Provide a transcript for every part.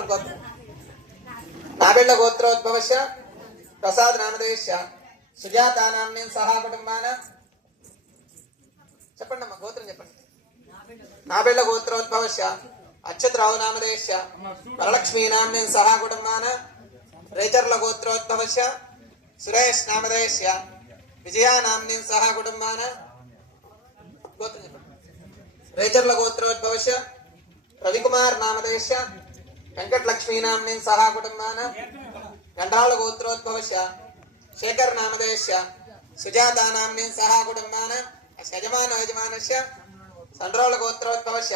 గోత్రం గోత్రం. నాబిళ్ళ గోత్రోద్భవశ ప్రసాద్ నామదేశ్య సుజాతానాం నామ్ని సహా కుటుంబాన. చెప్పండి అమ్మా గోత్రం చెప్పండి. నాబిళ్ళ గోత్రోద్భవశ అచ్యుతరావు నామదేశ్య వరలక్ష్మీ నామ్ని సహా కుటుంబాన. రేచర్ల గోత్రోద్భవశ సురేష్ నామదేశ్య విజయానాం నామ్ని సహా కుటుంబాన. గోత్రం చెప్పండి. రేచర్ల గోత్రోద్భవశ రవికుమార్ నామదేశ్య వెంకటలక్ష్మీ నామ్ని సహా కుటుంబాన గండాళ గోత్రోద్భవశ శేఖర్ నామదేశ్య సుజాతా నామ్ని సహా కుటుంబాన యజమాన యజమానస్య సండ్రోళ గోత్రోద్భవశ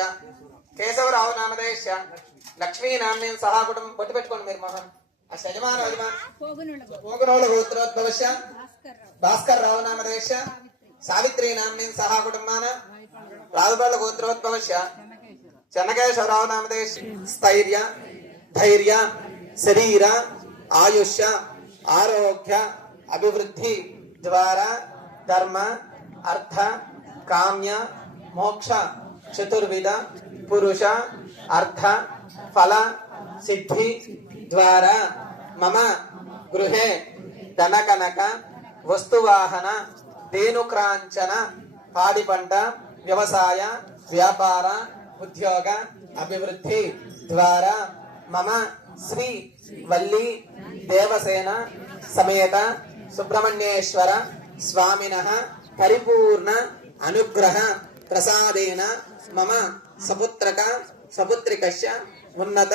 కేశవరావు నామదేశ్య లక్ష్మీ నామ్ని సహా కుటుంబం పొట్టి పెట్టుకోండి మీరు మోహన్ అస్య యజమాన యజమాన పోగనోళ గోత్రోద్భవస్య భాస్కర్ రావు నామదేశ్య సావిత్రి నామ్ని సహా కుటుంబాన రాజుబాళ్ళ గోత్రోద్భవశ చెన్నకేశ్వరరావు నామదేశ్ స్థైర్య ధైర్య శరీర ఆయుష్య ఆరోగ్య అభివృద్ధి ద్వారా ధర్మ అర్థ కామ్య మోక్ష చతుర్విధ పురుష అర్థ ఫల సిద్ధి ద్వారా మమ గృహే ధనకనక వస్తువాహన ధేనుక్రాంచన పాడి పంట వ్యవసాయ వ్యాపార ఉద్యోగ అభివృద్ధి ద్వారా మమ శ్రీ వల్లి దేవసేన సమేత సుబ్రహ్మణ్యేశ్వర స్వామిన పరిపూర్ణ అనుగ్రహ ప్రసాదేన మమ సపుత్రక సపుత్రికస్య ఉన్నత